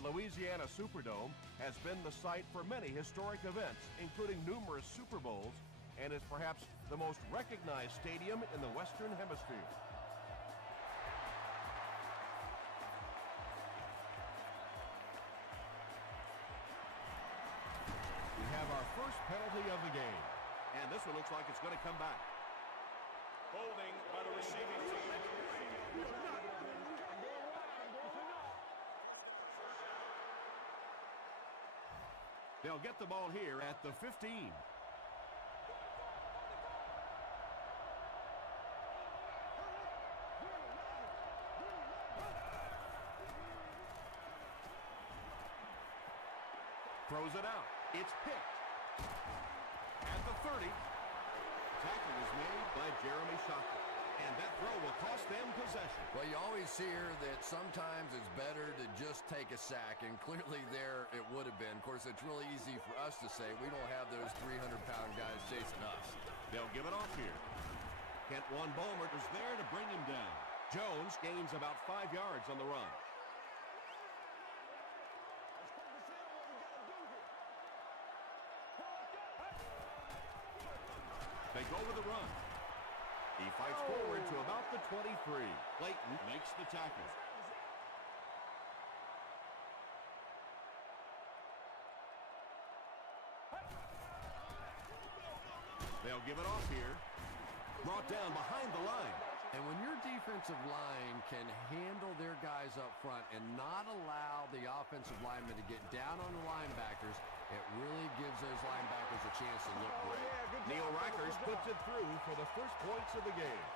The Louisiana Superdome has been the site for many historic events, including numerous Super Bowls, and is perhaps the most recognized stadium in the Western Hemisphere. We have our first penalty of the game, and this one looks like it's going to come back. Holding by the receiving team. They'll get the ball here at the 15. Throws it out. It's picked. At the 30. Tackle is made by Jeremy Shockey. And that throw will cost them possession. Well, you always hear that sometimes it's better to just take a sack, and clearly there it would have been. Of course, it's really easy for us to say. We don't have those 300-pound guys chasing us. They'll give it off here. Kentwan Ballmer is there to bring him down. Jones gains about 5 yards on the run. They go with the run. He fights forward to about the 23. Clayton makes the tackle. They'll give it off here. Brought down behind the line. And when your defensive line can handle their guys up front and not allow the offensive linemen to get down on the linebackers, it really gives those linebackers a chance to look great. Neil Rackers puts it through for the first points of the game.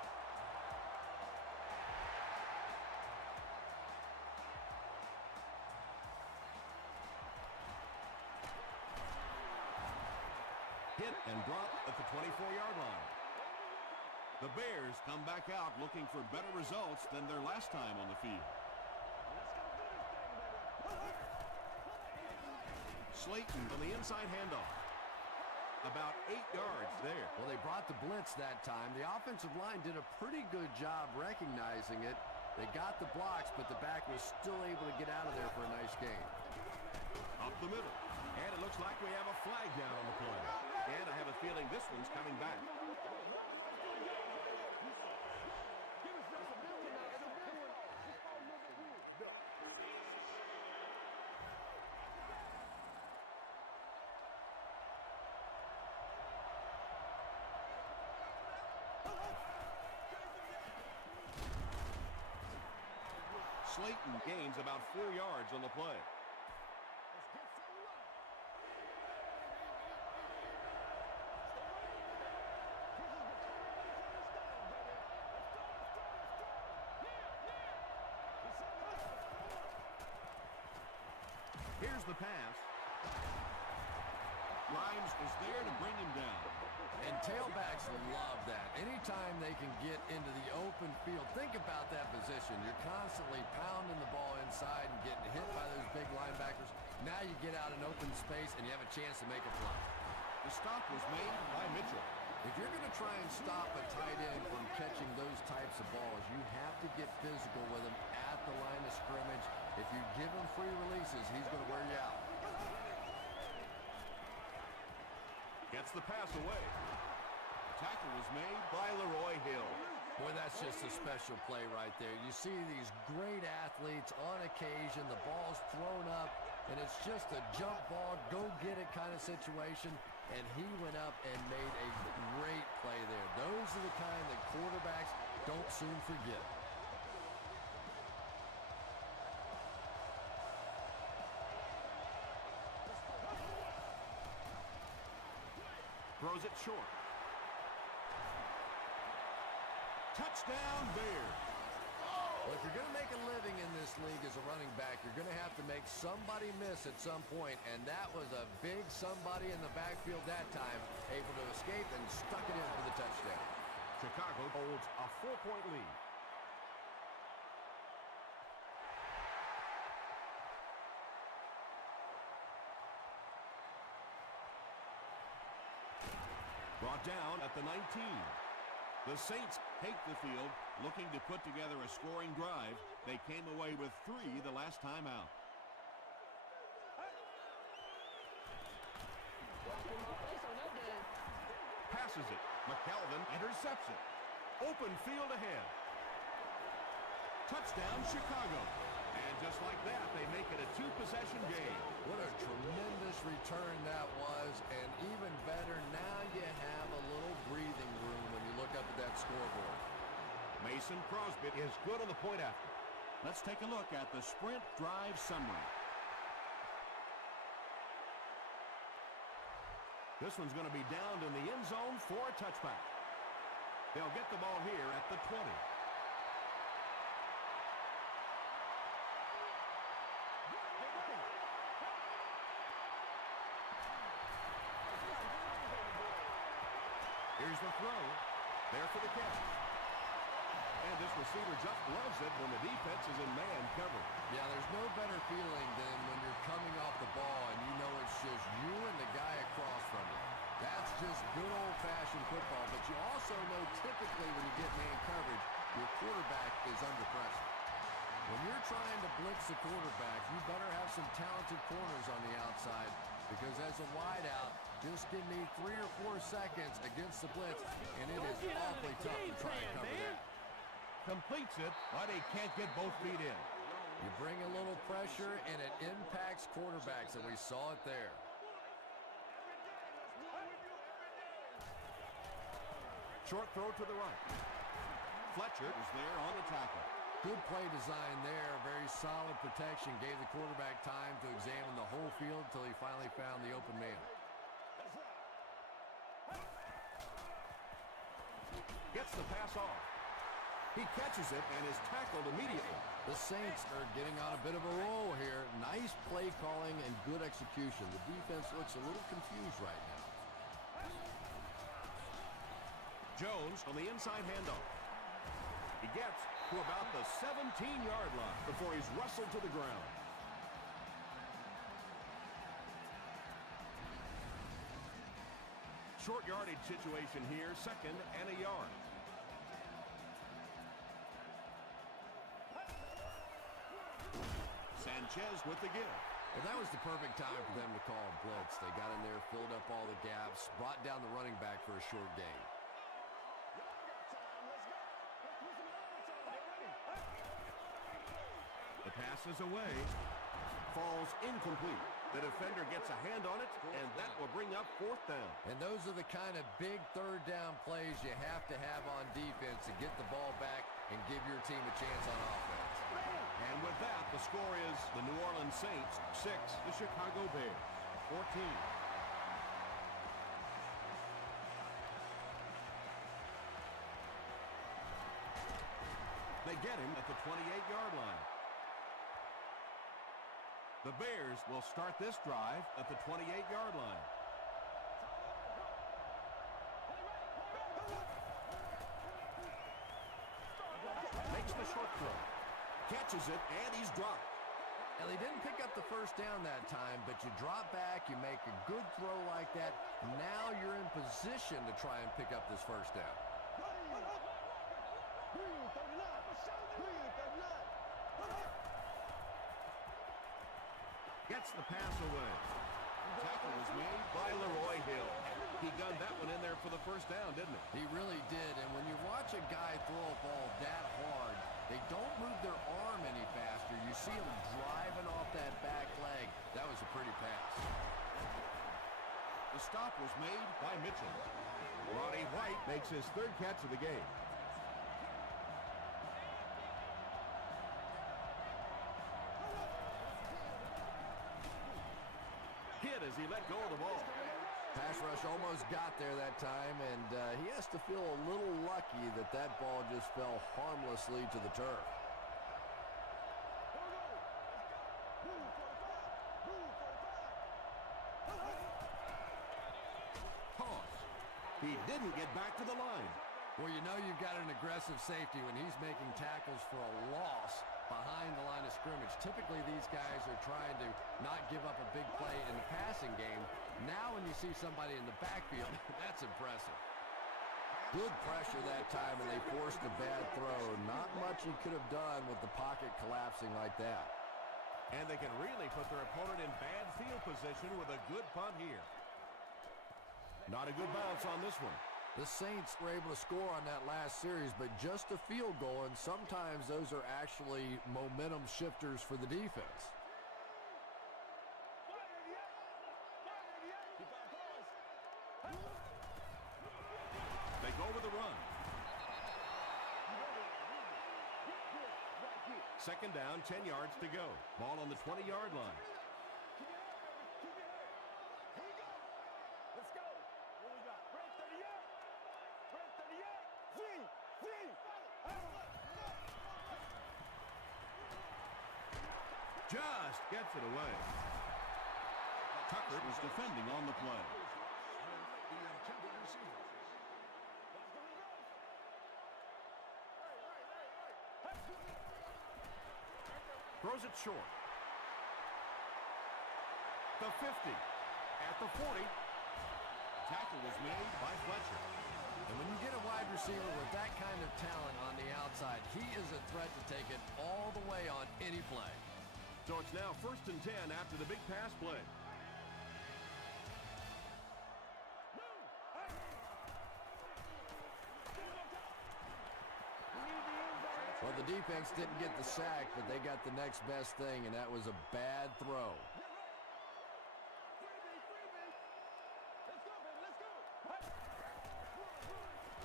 Hit and dropped at the 24-yard line. The Bears come back out looking for better results than their last time on the field. Slayton on the inside handoff. About 8 yards there. Well, they brought the blitz that time. The offensive line did a pretty good job recognizing it. They got the blocks, but the back was still able to get out of there for a nice gain. Up the middle. And it looks like we have a flag down on the play. And I have a feeling this one's coming back. Slayton gains about 4 yards on the play. Here's the pass. Grimes is there to bring him down. And tailbacks love that. Anytime they can get into the open field, think about that position. You're constantly pounding the ball inside and getting hit by those big linebackers. Now you get out in open space and you have a chance to make a play. The stop was made by Mitchell. If you're going to try and stop a tight end from catching those types of balls, you have to get physical with him at the line of scrimmage. If you give him free releases, he's going to wear you out. Gets the pass away. Tackle was made by Leroy Hill. Boy, that's just a special play right there. You see these great athletes on occasion, the ball's thrown up, and it's just a jump ball, go get it kind of situation, and he went up and made a great play there. Those are the kind that quarterbacks don't soon forget. Throws it short. Touchdown, Bears. Well, if you're going to make a living in this league as a running back, you're going to have to make somebody miss at some point, and that was a big somebody in the backfield that time, able to escape and stuck it in for the touchdown. Chicago holds a 4-point lead. Brought down at the 19. The Saints take the field, looking to put together a scoring drive. They came away with 3 the last time out. Passes it. McKelvin intercepts it. Open field ahead. Touchdown, Chicago. And just like that, they make it a two-possession game. What a tremendous return that was, and even better, now you have a little breathing room when you look up at that scoreboard. Mason Crosby is good on the point after. Let's take a look at the sprint drive summary. This one's going to be down in the end zone for a touchback. They'll get the ball here at the 20. Here's the throw. There for the catch. And this receiver just loves it when the defense is in man coverage. Yeah, there's no better feeling than when you're coming off the ball and you know it's just you and the guy across from you. That's just good old-fashioned football, but you also know typically when you get man coverage, your quarterback is under pressure. When you're trying to blitz the quarterback, you better have some talented corners on the outside, because as a wideout, just give me 3 or 4 seconds against the blitz, and it is awfully tough to try and cover that. Completes it, but he can't get both feet in. You bring a little pressure, and it impacts quarterbacks, and we saw it there. Short throw to the right. Fletcher is there on the tackle. Good play design there. Very solid protection. Gave the quarterback time to examine the whole field until he finally found the open man. Gets the pass off. He catches it and is tackled immediately. The Saints are getting on a bit of a roll here. Nice play calling and good execution. The defense looks a little confused right now. Jones on the inside handoff. He gets to about the 17-yard line before he's wrestled to the ground. Short yardage situation here, 2nd and a yard. Sanchez with the give. Well, that was the perfect time for them to call a blitz. They got in there, filled up all the gaps, brought down the running back for a short gain. The pass is away. Falls incomplete. The defender gets a hand on it, and that will bring up 4th down. And those are the kind of big 3rd down plays you have to have on defense to get the ball back and give your team a chance on offense. And with that, the score is the New Orleans Saints 6, the Chicago Bears 14. They get him at the 28-yard line. The Bears will start this drive at the 28-yard line. Makes the short throw. Catches it, and he's dropped. Now, they didn't pick up the 1st down that time, but you drop back, you make a good throw like that. Now you're in position to try and pick up this 1st down. Gets the pass away. Tackle was made by Leroy Hill. He gunned that one in there for the 1st down, didn't he? He really did, and when you watch a guy throw a ball that hard, they don't move their arm any faster. You see him driving off that back leg. That was a pretty pass. The stop was made by Mitchell. Roddy White makes his 3rd catch of the game. Hit as he let go of the ball. Pass rush almost got there that time, and he has to feel a little lucky that that ball just fell harmlessly to the turf. Toss. He didn't get back to the line. Well, you know you've got an aggressive safety when he's making tackles for a loss behind the line of scrimmage. Typically, these guys are trying to not give up a big play in the passing game. Now when you see somebody in the backfield, that's impressive. Good pressure that time, and they forced a bad throw. Not much he could have done with the pocket collapsing like that. And they can really put their opponent in bad field position with a good punt here. Not a good bounce on this one. The Saints were able to score on that last series, but just a field goal, and sometimes those are actually momentum shifters for the defense. They go with a run. Second down, 10 yards to go. Ball on the 20-yard line. Just gets it away. Tucker was defending on the play. Throws it short. The 50. At the 40. Tackle was made by Fletcher. And when you get a wide receiver with that kind of talent on the outside, he is a threat to take it all the way on any play. So it's now 1st and 10 after the big pass play. Well, the defense didn't get the sack, but they got the next best thing, and that was a bad throw.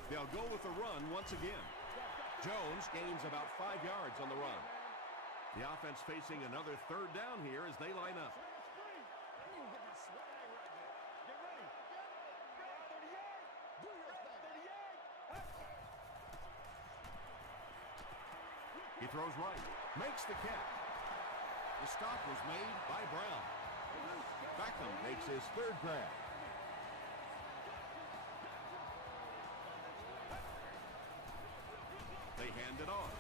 They'll go with the run once again. Jones gains about 5 yards on the run. The offense facing another 3rd down here as they line up. He throws right, makes the catch. The stop was made by Brown. Beckham makes his 3rd grab. They hand it off.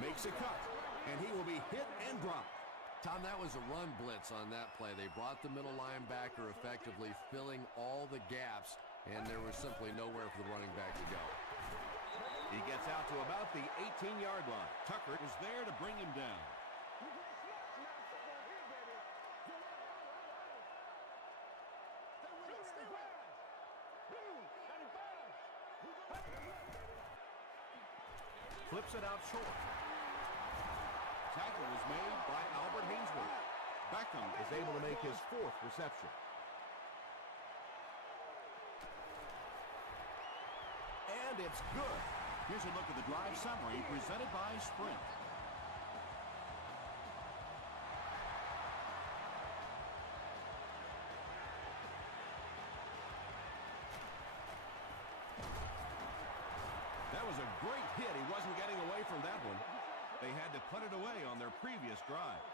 Makes a cut, and he will be hit and dropped. Tom, that was a run blitz on that play. They brought the middle linebacker effectively filling all the gaps, and there was simply nowhere for the running back to go. He gets out to about the 18-yard line. Tucker was there to bring him down. Flips it out short. Tackle was made by Albert Hainsworth. Beckham is able to make his 4th reception. And it's good. Here's a look at the drive summary presented by Sprint. That was a great hit. He wasn't getting away from that one. They had to put it away on their previous drive.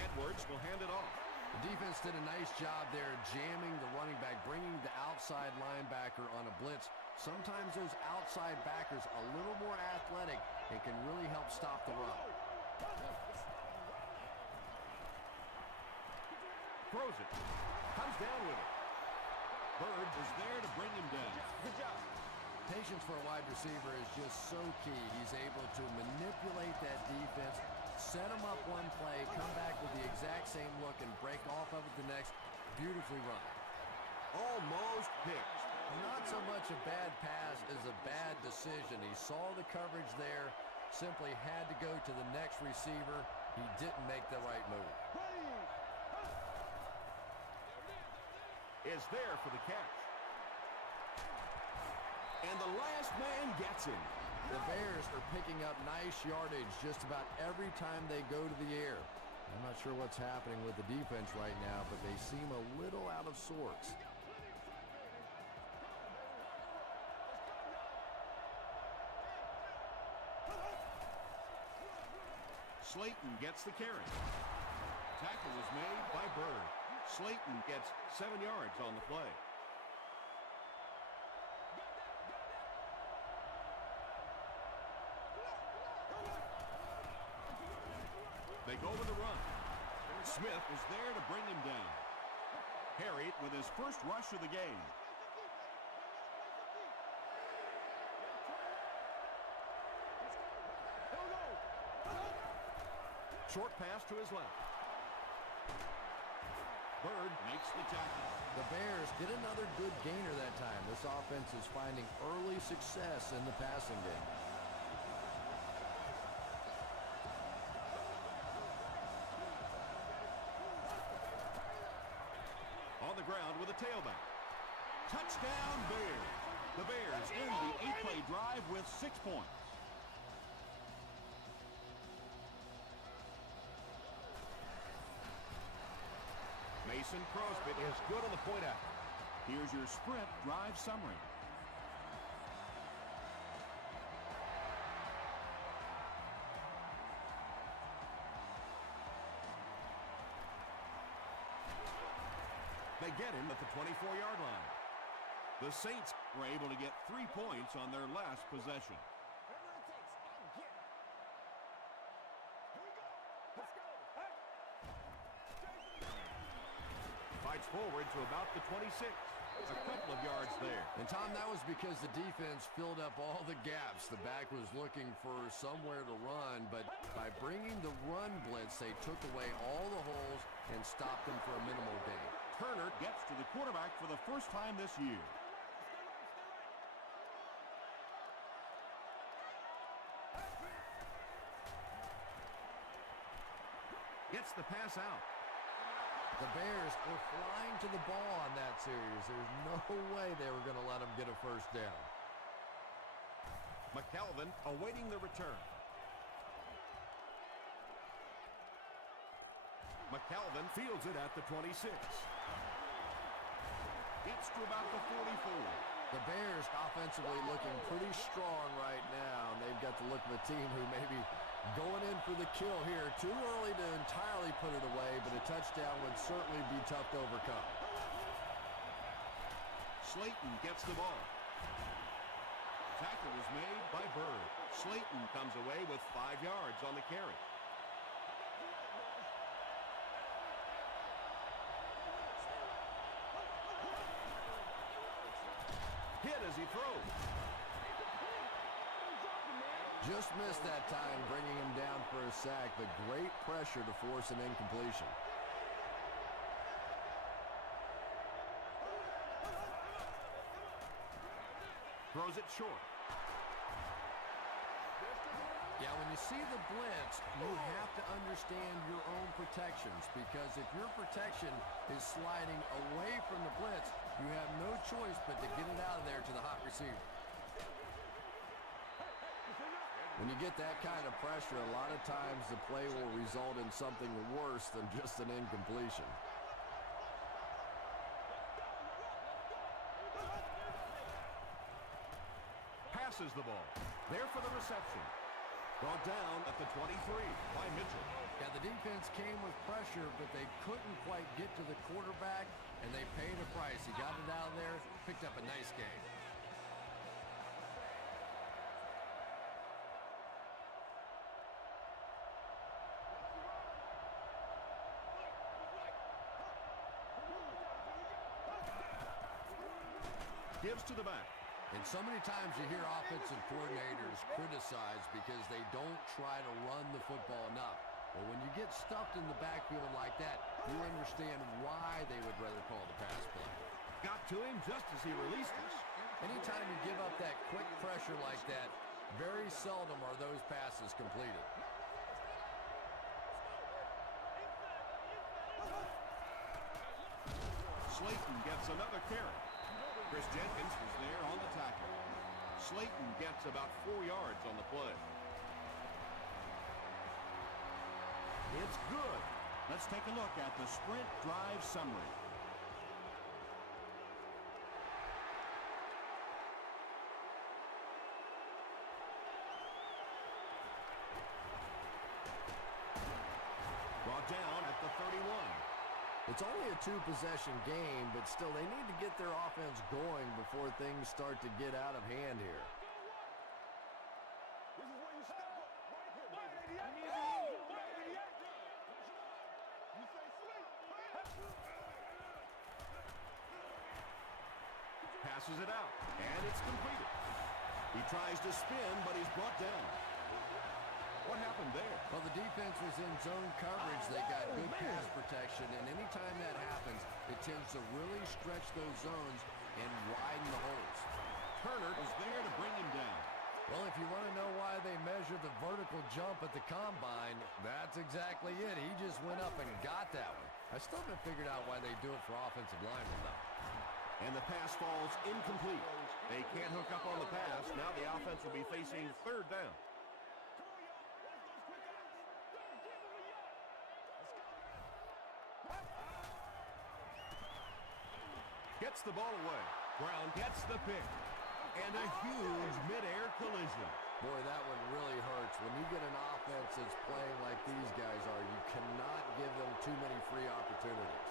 Edwards will hand it off. The defense did a nice job there jamming the running back, bringing the outside linebacker on a blitz. Sometimes those outside backers a little more athletic and can really help stop the run. Throws it. Comes down with it. Bird was there to bring him down. Good job. Patience for a wide receiver is just so key. He's able to manipulate that defense, set him up one play, come back with the exact same look, and break off of it the next. Beautifully run. Almost picked. Not so much a bad pass as a bad decision. He saw the coverage there, simply had to go to the next receiver. He didn't make the right move. Is there for the catch. And the last man gets him. The Bears are picking up nice yardage just about every time they go to the air. I'm not sure what's happening with the defense right now, but they seem a little out of sorts. Slayton gets the carry. Tackle was made by Bird. Slayton gets 7 yards on the play. They go with the run. Smith was there to bring him down. Harriet with his first rush of the game. Short pass to his left. Bird makes the tackle. The Bears get another good gainer that time. This offense is finding early success in the passing game. On the ground with a tailback. Touchdown Bears. The Bears end the 8-play drive with 6 points. Mason Crosby is good on the point out. Here's your sprint drive summary. They get him at the 24-yard line. The Saints were able to get 3 points on their last possession. Fights forward to about the 26. A couple of yards there. And, Tom, that was because the defense filled up all the gaps. The back was looking for somewhere to run, but by bringing the run blitz, they took away all the holes and stopped them for a minimal gain. Turner gets to the quarterback for the first time this year. Gets the pass out. The Bears were flying to the ball on that series. There's no way they were going to let them get a first down. McKelvin awaiting the return. McKelvin fields it at the 26. Gets to about the 44. The Bears offensively looking pretty strong right now. And they've got the look of a team who may be going in for the kill here. Too early to entirely put it away, but a touchdown would certainly be tough to overcome. Slayton gets the ball. Tackle was made by Bird. Slayton comes away with 5 yards on the carry. Hit as he throws. Just missed that time, bringing him down for a sack, but great pressure to force an incompletion. Throws it short. Yeah, when you see the blitz, you have to understand your own protections, because if your protection is sliding away from the blitz, you have no choice but to get it out of there to the hot receiver. When you get that kind of pressure, a lot of times the play will result in something worse than just an incompletion. Passes the ball. There for the reception. Brought down at the 23 by Mitchell. Yeah, the defense came with pressure, but they couldn't quite get to the quarterback, and they paid a price. He got it out of there, picked up a nice game. Gives to the back. And so many times you hear offensive coordinators criticized because they don't try to run the football enough. Well, when you get stuffed in the backfield like that, you understand why they would rather call the pass play. Got to him just as he released it. Anytime you give up that quick pressure like that, very seldom are those passes completed. Slayton gets another carry. Chris Jenkins was there on the tackle. Slayton gets about 4 yards on the play. It's good. Let's take a look at the sprint drive summary. Brought down at the 31. It's only a two-possession game, but still they need to get their offense going before things start to get out of hand here. Passes it out, and it's completed. He tries to spin, but he's brought down. What happened there? Well, the defense was in zone coverage. They got good pass protection, and anytime that happens, it tends to really stretch those zones and widen the holes. Turner was there to bring him down. Well, if you want to know why they measure the vertical jump at the combine, that's exactly it. He just went up and got that one. I still haven't figured out why they do it for offensive linemen, though. And the pass falls incomplete. They can't hook up on the pass. Now the offense will be facing third down. Gets the ball away. Brown gets the pick. And a huge mid-air collision. Boy, that one really hurts. When you get an offense that's playing like these guys are, you cannot give them too many free opportunities.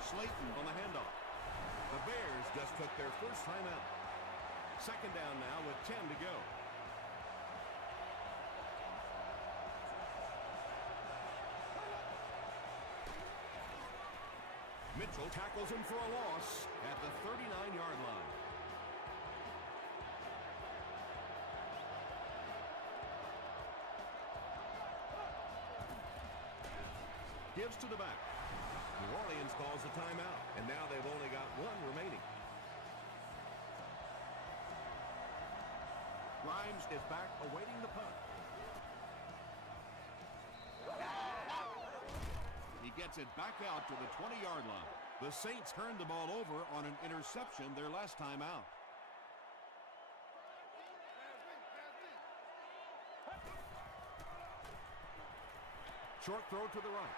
Slayton on the handoff. The Bears just took their first time out. Second down now with 10 to go. Mitchell tackles him for a loss at the 39-yard line. Gives to the back. New Orleans calls a timeout, and now they've only got one remaining. Grimes is back awaiting the punt. He gets it back out to the 20-yard line. The Saints turned the ball over on an interception their last time out. Short throw to the right.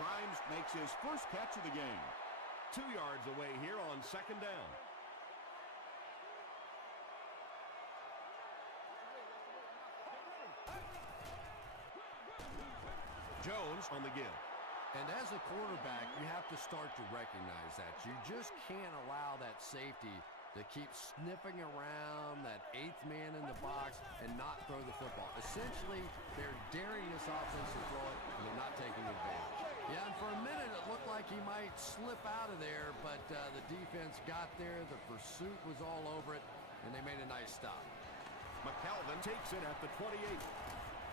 Grimes makes his first catch of the game. 2 yards away here on second down. Jones on the give. And as a quarterback, you have to start to recognize that. You just can't allow that safety to keep sniffing around that eighth man in the box and not throw the football. Essentially, they're daring this offense to throw it, and they're not taking advantage. Yeah, and for a minute, it looked like he might slip out of there, but the defense got there. The pursuit was all over it, and they made a nice stop. McKelvin takes it at the 28.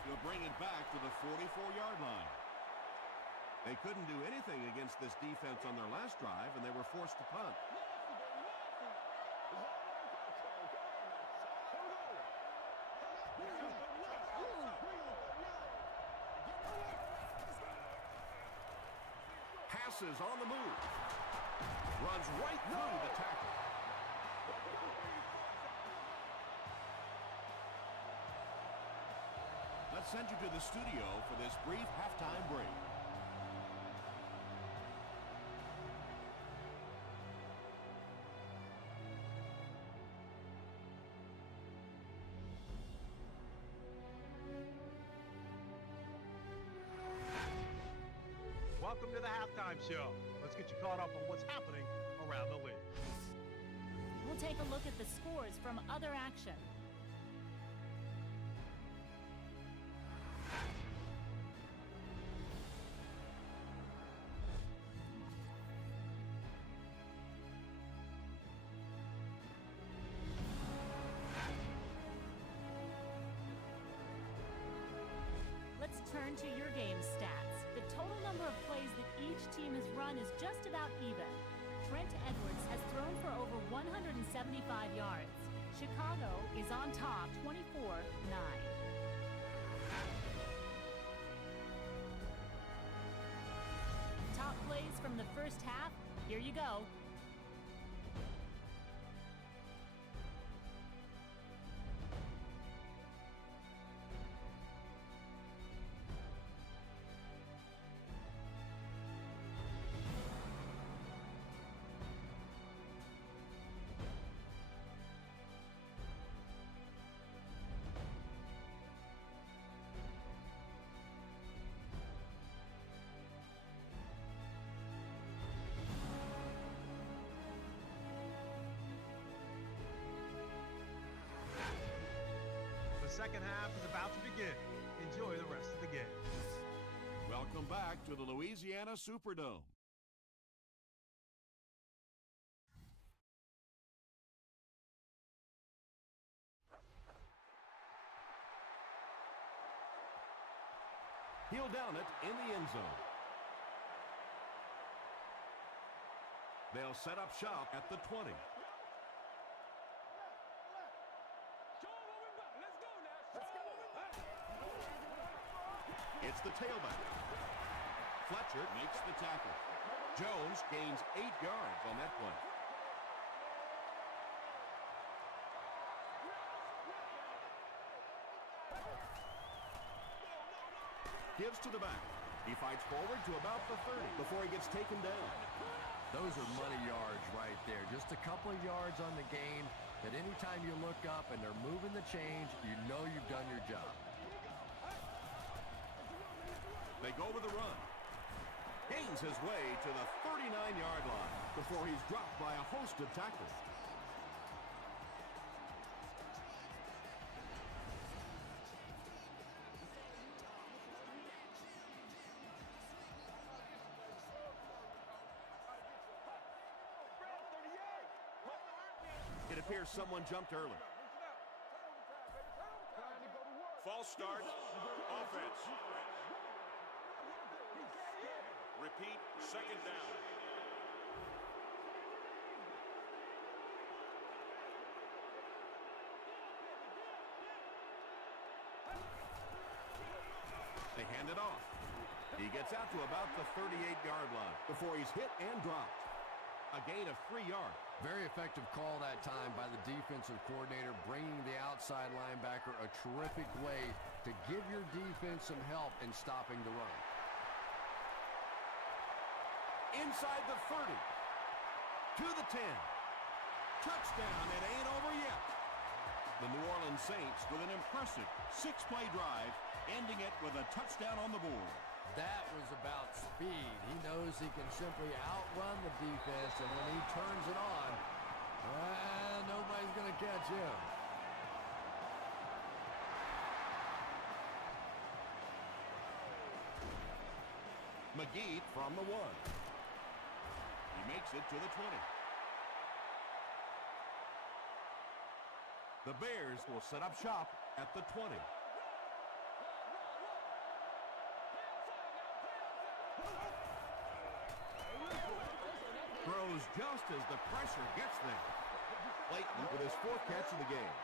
He'll bring it back to the 44-yard line. They couldn't do anything against this defense on their last drive, and they were forced to punt. Passes on the move. Runs right through the tackle. Let's send you to the studio for this brief halftime break. Welcome to the halftime show. Let's get you caught up on what's happening around the league. We'll take a look at the scores from other action. Let's turn to your game stats. The total number of plays that each team has run is just about even. Trent Edwards has thrown for over 175 yards. Chicago is on top 24-9. Top plays from the first half, here you go. The second half is about to begin. Enjoy the rest of the game. Welcome back to the Louisiana Superdome. He'll down it in the end zone. They'll set up shop at the 20. It's the tailback. Fletcher makes the tackle. Jones gains 8 yards on that play. Gives to the back. He fights forward to about the 30 before he gets taken down. Those are money yards right there. Just a couple of yards on the gain. But anytime you look up and they're moving the change, you know you've done your job. They go with the run. Gains his way to the 39-yard line before he's dropped by a host of tacklers. It appears someone jumped early. False start. Offense. Repeat, second down. They hand it off. He gets out to about the 38-yard line before he's hit and dropped. A gain of 3 yards. Very effective call that time by the defensive coordinator, bringing the outside linebacker a terrific way to give your defense some help in stopping the run. Inside the 30. To the 10. Touchdown. It ain't over yet. The New Orleans Saints with an impressive 6-play drive, ending it with a touchdown on the board. That was about speed. He knows he can simply outrun the defense, and when he turns it on, nobody's going to catch him. McGee from the 1. He makes it to the 20. The Bears will set up shop at the 20. Throws just as the pressure gets there. Clayton with his 4th catch of the game.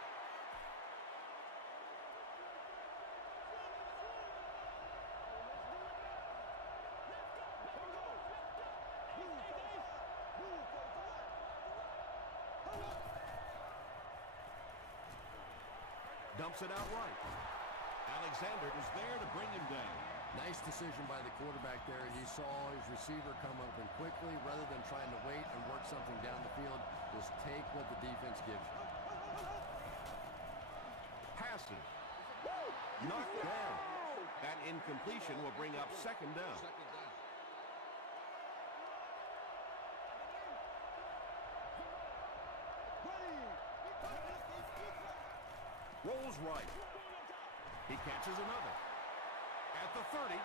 Dumps it out right. Alexander is there to bring him down. Nice decision by the quarterback there. He saw his receiver come open quickly rather than trying to wait and work something down the field. Just take what the defense gives you. Passes. Knocked down. That incompletion will bring up second down. Rolls right. He catches another. At the 30,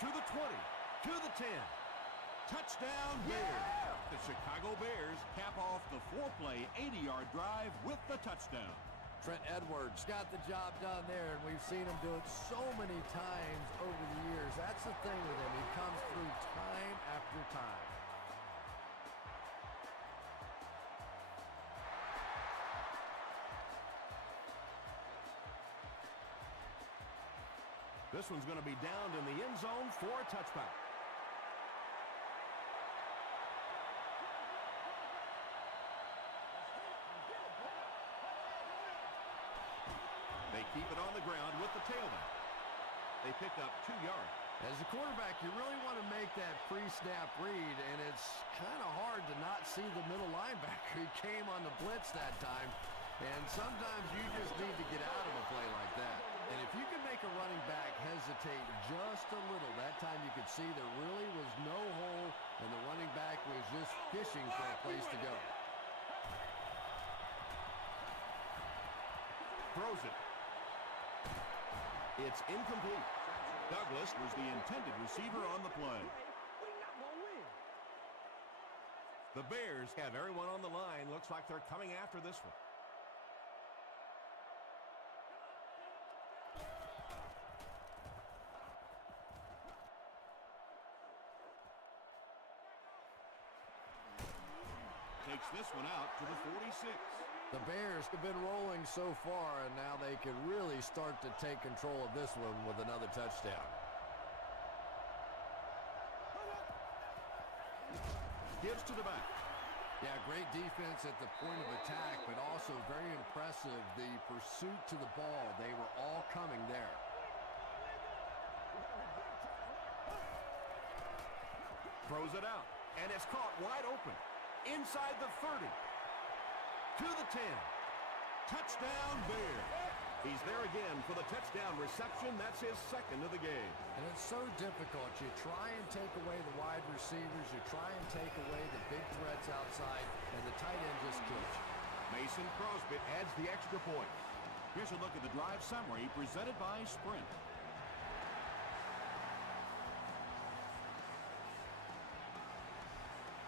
to the 20, to the 10. Touchdown Bears. The Chicago Bears cap off the 4-play, 80-yard drive with the touchdown. Trent Edwards got the job done there, and we've seen him do it so many times over the years. That's the thing with him. He comes through time after time. This one's going to be downed in the end zone for a touchback. They keep it on the ground with the tailback. They pick up 2 yards. As a quarterback, you really want to make that pre-snap read, and it's kind of hard to not see the middle linebacker. He came on the blitz that time, and sometimes you just need to get out of a play like that. And if you can make a running back hesitate just a little, that time you could see there really was no hole, and the running back was just fishing for a place to go. Throws it. It's incomplete. Douglas was the intended receiver on the play. The Bears have everyone on the line. Looks like they're coming after this one. takes this one out to the 46. The Bears have been rolling so far, and now they can really start to take control of this one with another touchdown. Gives to the back. Yeah, great defense at the point of attack, but also very impressive, the pursuit to the ball. They were all coming there. Throws it out, and it's caught wide open. Inside the 30. To the 10. Touchdown, Bear. He's there again for the touchdown reception. That's his second of the game. And it's so difficult. You try and take away the wide receivers. You try and take away the big threats outside, and the tight end just kills you. Mason Crosby adds the extra point. Here's a look at the drive summary presented by Sprint.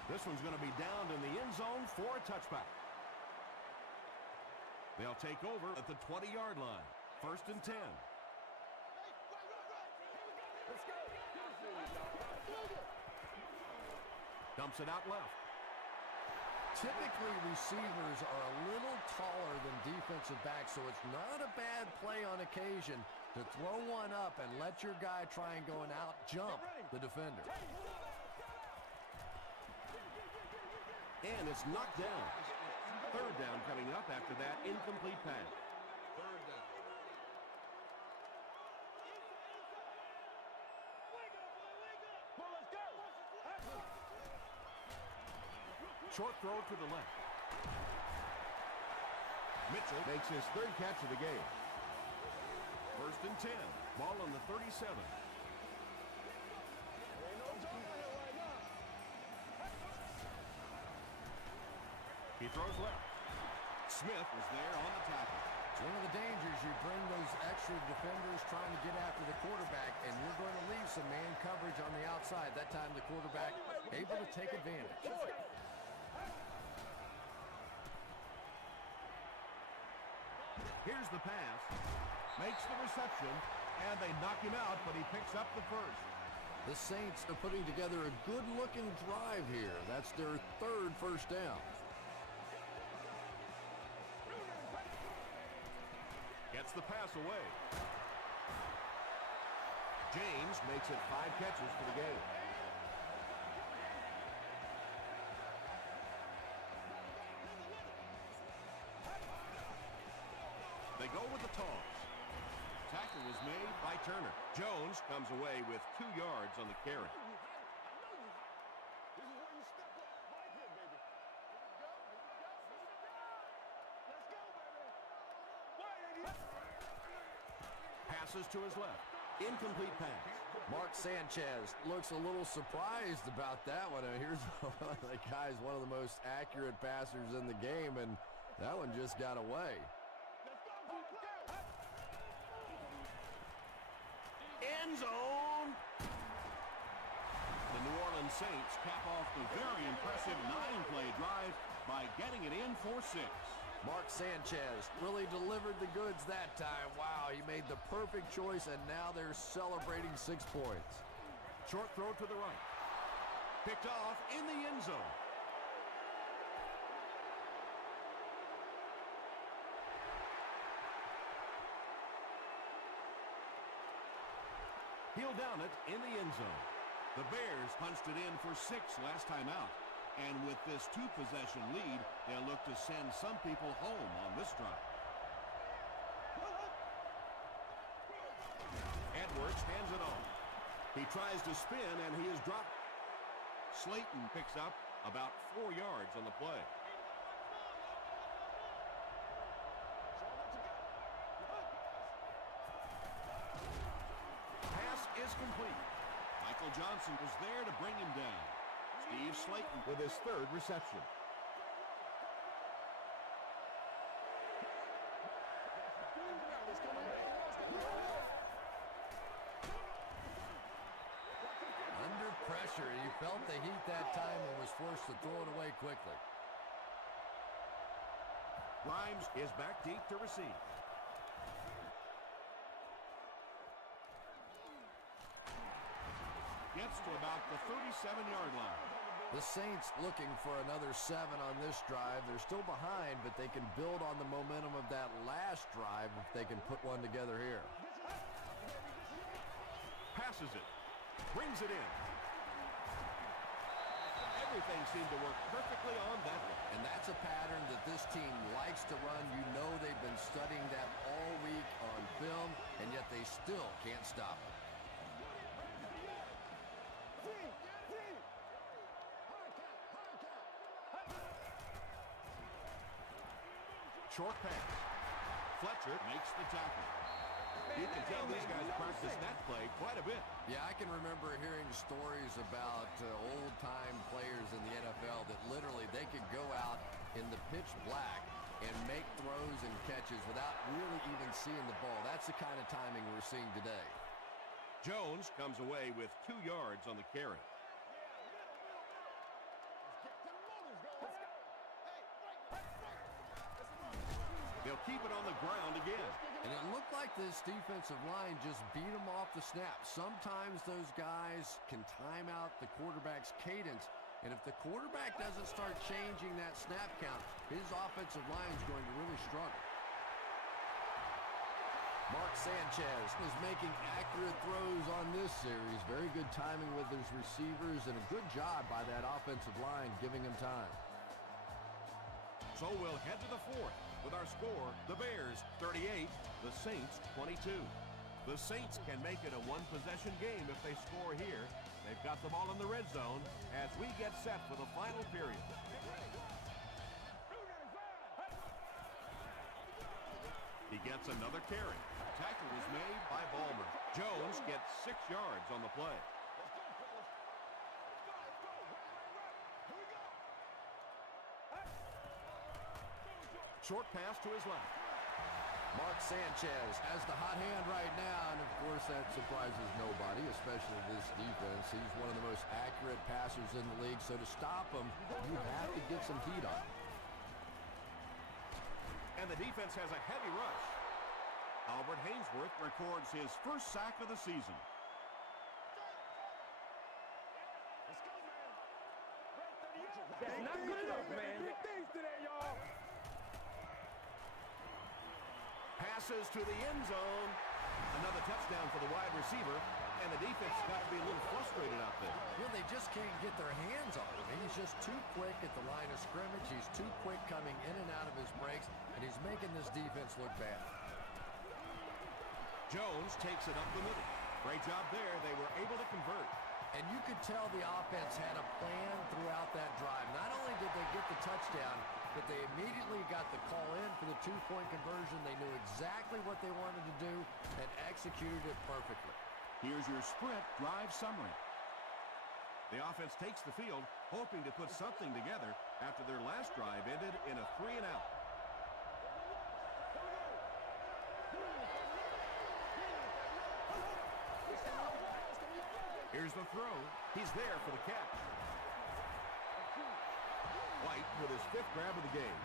This one's going to be down in the end zone for a touchback. They'll take over at the 20-yard line. First and 10. Dumps it out left. Typically, receivers are a little taller than defensive backs, so it's not a bad play on occasion to throw one up and let your guy try and go and out-jump the defender. And it's knocked down. Third down coming up after that incomplete pass. Third down. Short throw to the left. Mitchell makes his third catch of the game. First and 10. Ball on the 37. He throws left. Smith was there on the tackle. It's one of the dangers. You bring those extra defenders trying to get after the quarterback, and you're going to leave some man coverage on the outside. That time the quarterback able to take advantage. Here's the pass. Makes the reception, and they knock him out, but he picks up the first. The Saints are putting together a good-looking drive here. That's their third first down. Gets the pass away. James makes it 5 catches for the game. They go with the toss. Tackle was made by Turner. Jones comes away with 2 yards on the carry. Passes to his left. Incomplete pass. Mark Sanchez looks a little surprised about that one. Here's one of the guys, one of the most accurate passers in the game, and that one just got away. End zone. The New Orleans Saints cap off the very impressive 9-play drive by getting it in for 6. Mark Sanchez really delivered the goods that time. Wow, he made the perfect choice, and now they're celebrating 6 points. Short throw to the right. Picked off in the end zone. He'll down it in the end zone. The Bears punched it in for 6 last time out. And with this 2-possession lead, they'll look to send some people home on this drive. Edwards hands it off. He tries to spin, and he is dropped. Slayton picks up about 4 yards on the play. Pass is complete. Michael Johnson was there to bring him down. Steve Slayton With his 3rd reception. Under pressure, he felt the heat that time and was forced to throw it away quickly. Grimes is back deep to receive. gets to about the 37-yard line. The Saints looking for another 7 on this drive. They're still behind, but they can build on the momentum of that last drive if they can put one together here. Passes it. Brings it in. Everything seemed to work perfectly on that one. And that's a pattern that this team likes to run. You know they've been studying that all week on film, and yet they still can't stop it. Short pass. Fletcher makes the tackle. You can tell these guys practice that play quite a bit. Yeah, I can remember hearing stories about old-time players in the NFL that literally they could go out in the pitch black and make throws and catches without really even seeing the ball. That's the kind of timing we're seeing today. Jones comes away with 2 yards on the carry. They'll keep it on the ground again. And it looked like this defensive line just beat them off the snap. Sometimes those guys can time out the quarterback's cadence, and if the quarterback doesn't start changing that snap count, his offensive line is going to really struggle. Mark Sanchez is making accurate throws on this series. Very good timing with his receivers, and a good job by that offensive line giving him time. So we'll head to the 4th with our score, the Bears 38, the Saints 22. The Saints can make it a one-possession game if they score here. They've got the ball in the red zone as we get set for the final period. He gets another carry. Tackle was made by Ballmer. Jones gets 6 yards on the play. Short pass to his left. Mark Sanchez has the hot hand right now, and of course that surprises nobody, especially this defense. He's one of the most accurate passers in the league, so to stop him, you have to get some heat on him. And the defense has a heavy rush. Albert Haynesworth records his first sack of the season. That's not good enough, man. Big things today, y'all. Passes to the end zone. Another touchdown for the wide receiver. And the defense has got to be a little frustrated out there. Well, they just can't get their hands on him. He's just too quick at the line of scrimmage. He's too quick coming in and out of his breaks, and he's making this defense look bad. Jones takes it up the middle. Great job there. They were able to convert. And you could tell the offense had a plan throughout that drive. Not only did they get the touchdown, but they immediately got the call in for the two-point conversion. They knew exactly what they wanted to do and executed it perfectly. Here's your sprint drive summary. The offense takes the field, hoping to put something together after their last drive ended in a 3-and-out. Here's the throw. He's there for the catch. White with his 5th grab of the game.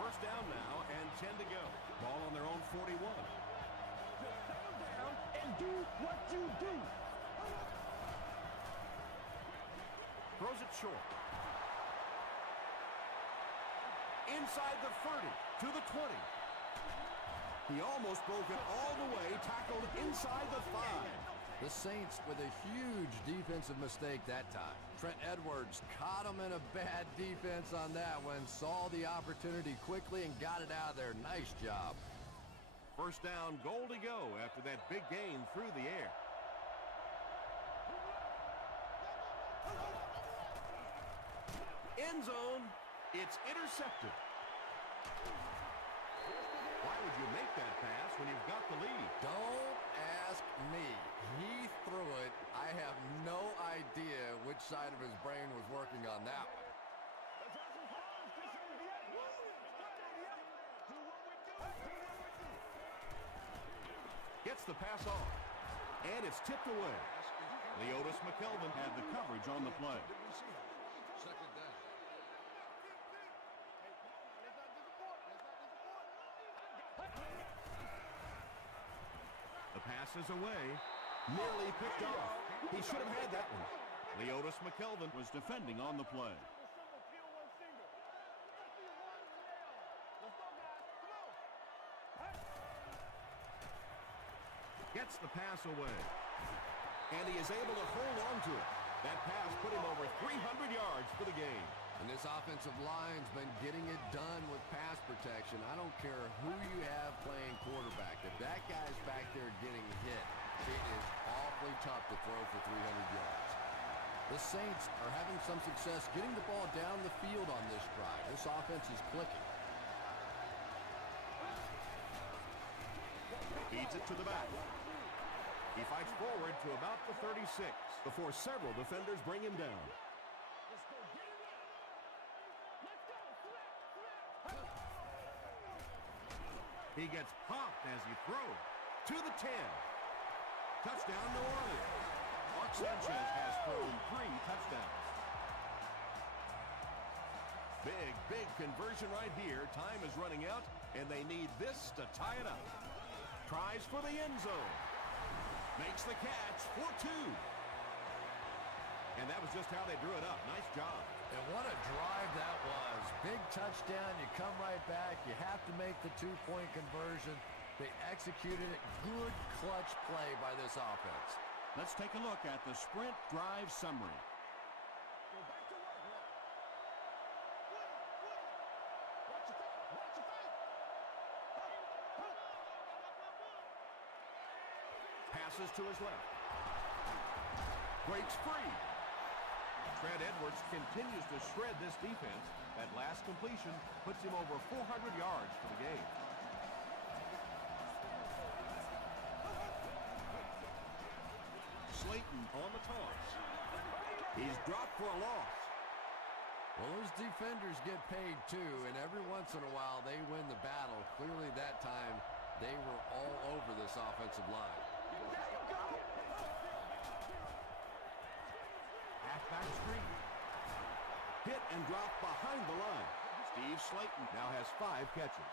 First down now and 10 to go. Ball on their own 41. Down and do what you do. Throws it short. Inside the 30 to the 20. He almost broke it all the way, tackled inside the 5. The Saints with a huge defensive mistake that time. Trent Edwards caught him in a bad defense on that one, saw the opportunity quickly and got it out of there. Nice job. First down, goal to go after that big gain through the air. End zone, it's intercepted. Why would you make that pass when you've got the lead? Don't ask me. He threw it. I have no idea which side of his brain was working on that one. Gets the pass off, and it's tipped away. Leotis McKelvin had the coverage on the play. Second down. The pass is away, nearly picked off. He should have had that one. Leotis McKelvin was defending on the play. Gets the pass away. And he is able to hold on to it. That pass put him over 300 yards for the game. And this offensive line's been getting it done with pass protection. I don't care who you have playing quarterback. If that guy's back there getting hit, it is awfully tough to throw for 300 yards. The Saints are having some success getting the ball down the field on this drive. This offense is clicking. Feeds it to the back. He fights forward to about the 36 before several defenders bring him down. He gets popped as he throws to the 10. Touchdown, New Orleans. Mark Sanchez has thrown 3 touchdowns. Big conversion right here. Time is running out, and they need this to tie it up. Tries for the end zone. Makes the catch for 2. And that was just how they drew it up. Nice job. And what a drive that was. Big touchdown. You come right back. You have to make the 2-point conversion. They executed it. Good clutch play by this offense. Let's take a look at the sprint drive summary. Passes to his left. Breaks free. Trent Edwards continues to shred this defense. That last completion puts him over 400 yards for the game. Slayton on the toss. He's dropped for a loss. Well, those defenders get paid too, and every once in a while they win the battle. Clearly that time they were all over this offensive line. Halfback screen. Hit and drop behind the line. Steve Slayton now has 5 catches.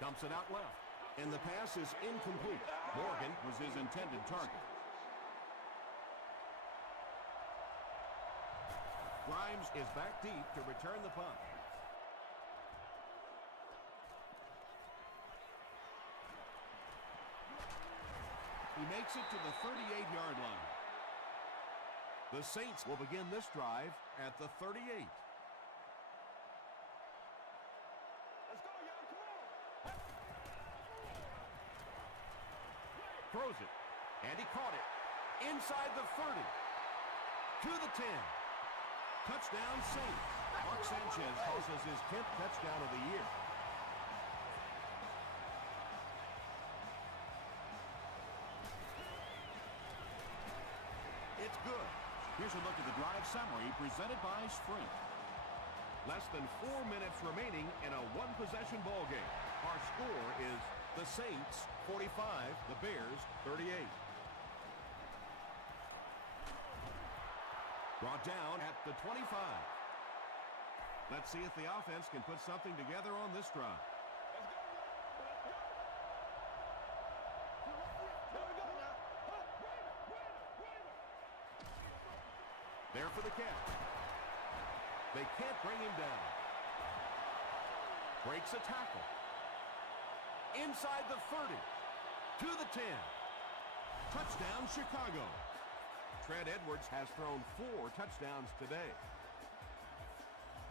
Dumps it out left. And the pass is incomplete. Morgan was his intended target. Grimes is back deep to return the punt. He makes it to the 38-yard line. The Saints will begin this drive at the 38. Throws it, and he caught it inside the 30, to the 10. Touchdown Saints. Mark Sanchez tosses his 10th touchdown of the year. It's good. Here's a look at the drive summary presented by Sprint. Less than 4 minutes remaining in a one-possession ball game. Our score is the Saints 45, the Bears 38. Brought down at the 25. Let's see if the offense can put something together on this drive. There for the catch. They can't bring him down. Breaks a tackle. Inside the 30. To the 10. Touchdown, Chicago. Trent Edwards has thrown 4 touchdowns today.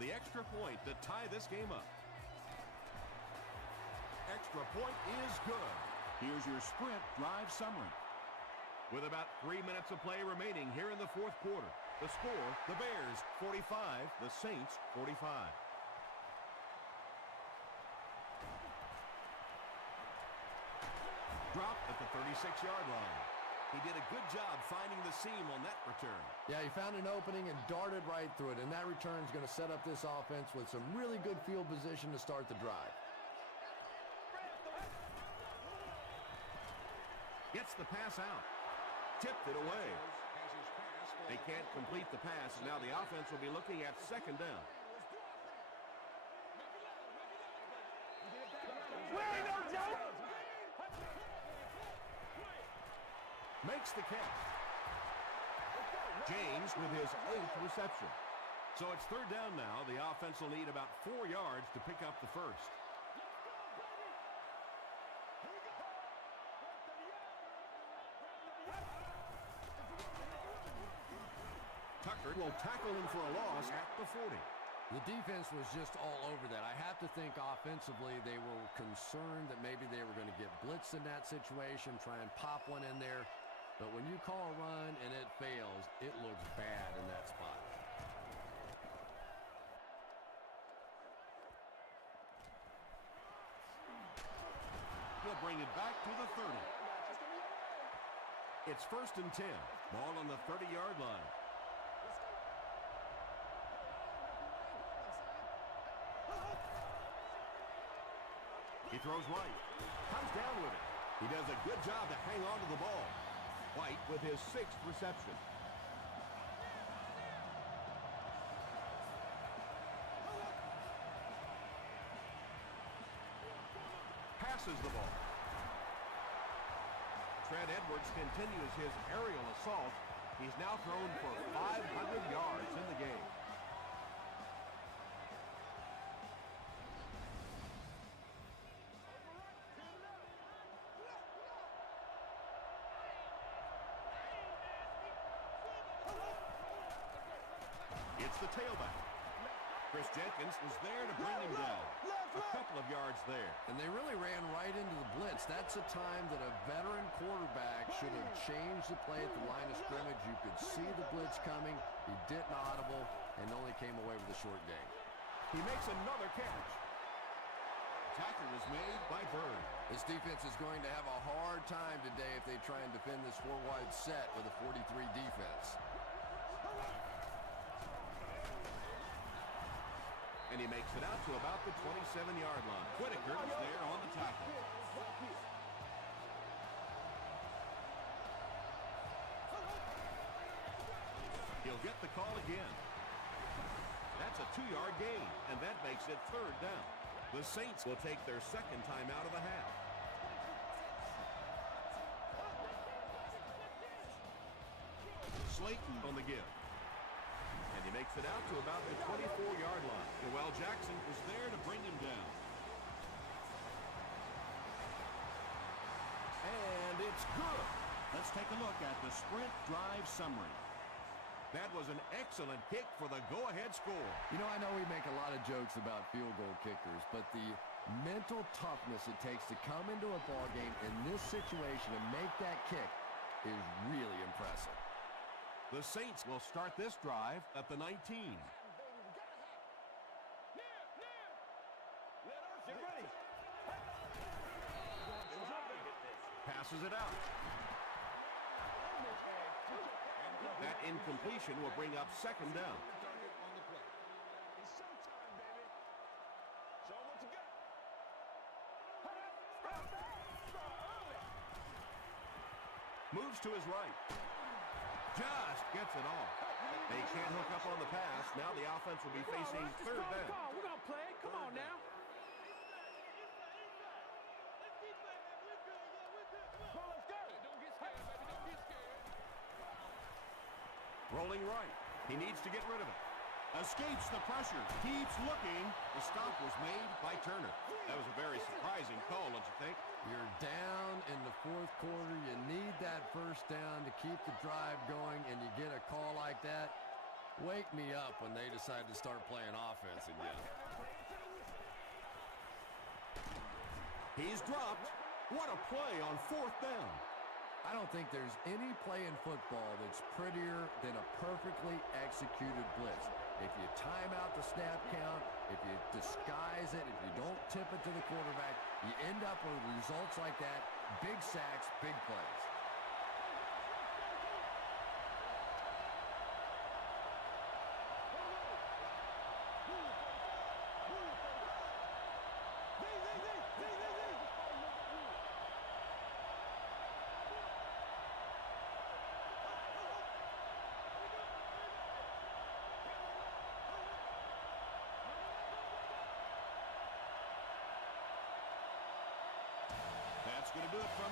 The extra point to tie this game up. Extra point is good. Here's your Sprint drive summary. With about 3 minutes of play remaining here in the fourth quarter. The score, the Bears 45, the Saints 45. Dropped at the 36-yard line. He did a good job finding the seam on that return. Yeah, he found an opening and darted right through it, and that return is going to set up this offense with some really good field position to start the drive. Gets the pass out. Tipped it away. They can't complete the pass, and now the offense will be looking at second down. makes the catch. James with his 8th reception. So it's third down now. The offense will need about 4 yards to pick up the first. Tucker will tackle him for a loss at the 40. The defense was just all over that. I have to think offensively they were concerned that maybe they were going to get blitzed in that situation, try and pop one in there. But when you call a run and it fails, it looks bad in that spot. He'll bring it back to the 30. It's 1st and 10. Ball on the 30-yard line. He throws right. Comes down with it. He does a good job to hang on to the ball. White with his 6th reception. Passes the ball. Trent Edwards continues his aerial assault. He's now thrown for 500 yards in the game. It's the tailback. Chris Jenkins was there to bring him down. A couple of yards there. And they really ran right into the blitz. That's a time that a veteran quarterback should have changed the play at the line of scrimmage. You could see the blitz coming. He didn't audible and only came away with a short gain. He makes another catch. Tackle was made by Bird. This defense is going to have a hard time today if they try and defend this four-wide set with a 43 defense. And he makes it out to about the 27-yard line. Whitaker is there on the tackle. He'll get the call again. That's a 2-yard gain, and that makes it third down. The Saints will take their second time out of the half. Slayton on the give. And he makes it out to about the 24-yard line. Joel Jackson was there to bring him down. And it's good. Let's take a look at the sprint drive summary. That was an excellent kick for the go-ahead score. You know, I know we make a lot of jokes about field goal kickers, but the mental toughness it takes to come into a ball game in this situation and make that kick is really impressive. The Saints will start this drive at the 19. Passes it out. That incompletion will bring up second down. Moves to his right. Just gets it off. They can't hook up on the pass. Now the offense will be facing third down. We're going to play. Come on now. Rolling right. He needs to get rid of it. Escapes the pressure. Keeps looking. The stop was made by Turner. That was a very surprising call, don't you think? You're down in the fourth quarter. You need that first down to keep the drive going, and you get a call like that. Wake me up when they decide to start playing offense again. He's dropped. What a play on fourth down. I don't think there's any play in football that's prettier than a perfectly executed blitz. If you time out the snap count, if you disguise it, if you don't tip it to the quarterback, you end up with results like that. Big sacks, big plays. That's going to do it from